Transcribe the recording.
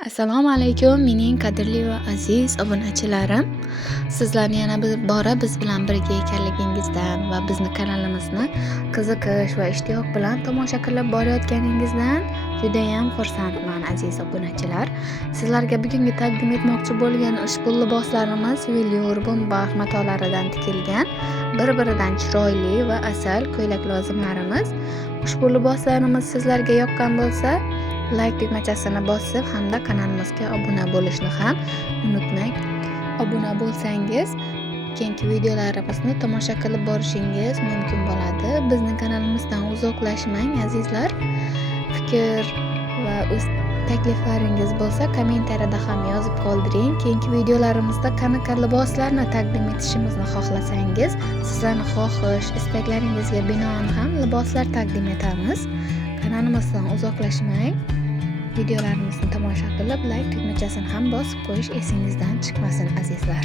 Assalomu alaykum, mening qadrli va aziz obunachilarim. Sizlarni yana bir bora biz bilan birga ekanligingizdan va bizni kanalimizni qiziqish va ishtiyoq bilan tomosha qilib borayotganingizdan judayam xursandman, aziz obunachilar. Sizlarga bugungi taqdim etmoqchi bo'lgan ushbu liboslarimiz velour bo'mbax matolaridan tikilgan, bir-biridan chiroyli va asal ko'ylak lozimlarimiz. Ushbu liboslarimiz sizlarga yoqqan bo'lsa, like tugmachasini bosib hamda kanalimizga obuna bo'lishni ham unutmang. Obuna bo'lsangiz keyingi videolarimizni tomosha qilib borishingiz mumkin bo'ladi. Bizning kanalimizdan uzoqlashmang azizlar. Fikr va o'z takliflaringiz bo'lsa kommentariyada ham yozib qoldiring. Keyingi videolarimizda qanaqa liboslarni taqdim etishimizni xohlasangiz, sizlarning xohish, istaklaringizga binoan ham liboslar taqdim etamiz. Kanalimizdan uzoqlashmang. Videolarimizni tomosha qilib, like tugmachasini ham bosib qo'yish esingizdan chiqmasin azizlar.